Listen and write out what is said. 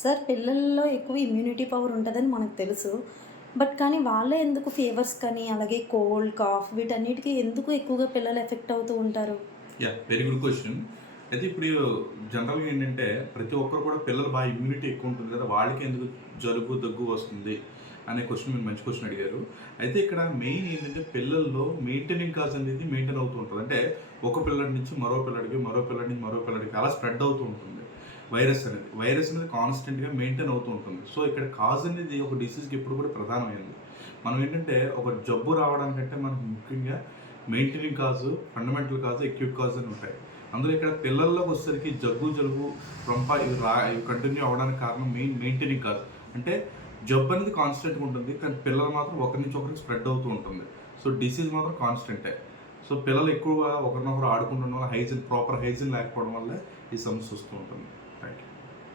Sir పిల్లల్లో ఎక్కువ immunity power ఉంటదని మనకు తెలుసు. బట్ కానీ వాళ్ళే ఎందుకు ఫీవర్స్ కానీ, అలాగే కోల్డ్, కాఫ్ వీటన్నిటికి ఎందుకు ఎక్కువగా పిల్లలు ఎఫెక్ట్ అవుతూ ఉంటారు? Very good question. అయితే ఇప్పుడు జనరల్‌గా ఏంటంటే, ప్రతి ఒక్కరు కూడా పిల్లలు బాగా ఇమ్యూనిటీ ఎక్కువ ఉంటుంది కదా! వాళ్ళకి ఎందుకు జలుబు, దగ్గు వస్తుంది అనే క్వెషన్ మీరు మంచి క్వెషన్ అడిగారు. అయితే ఇక్కడ మెయిన్ ఏంటంటే, పిల్లల్లో మెయింటైనింగ్ కాజ్ అనేది మెయింటైన్ అవుతూ ఉంటది. అంటే ఒక పిల్లాడి నుంచి మరో పిల్లాడికి, మరో పిల్లాడి నుంచి మరో పిల్లాడికి అలా స్ప్రెడ్ అవుతూ ఉంటుంది వైరస్ అనేది. వైరస్ అనేది కాన్స్టెంట్‌గా మెయింటైన్ అవుతూ ఉంటుంది. సో, ఇక్కడ కాజ్ అనేది ఒక డిసీజ్‌కి ఎప్పుడు కూడా ప్రధానమైనది. మనం ఏంటంటే, ఒక జబ్బు రావడానికంటే మనకు ముఖ్యంగా మెయింటైనింగ్ కాజు, ఫండమెంటల్ కాజు, అక్యూట్ కాజ్ అని ఉంటాయి. అందులో ఇక్కడ పిల్లల్లోకి వచ్చేసరికి జగ్గు, జలుబు, రొంప ఇవి కంటిన్యూ అవ్వడానికి కారణం మెయింటైనింగ్ కాజ్. అంటే జబ్బు అనేది కాన్స్టెంట్‌గా ఉంటుంది. కానీ పిల్లలు మాత్రం ఒకరి నుంచి ఒకరికి స్ప్రెడ్ అవుతూ ఉంటుంది. సో, డిసీజ్ మాత్రం కాన్స్టెంటే. సో, పిల్లలు ఎక్కువగా ఒకరినొకరు ఆడుకుంటుండడం వల్ల ప్రాపర్ హైజీన్ లేకపోవడం వల్ల ఈ సమస్య వస్తూ ఉంటుంది.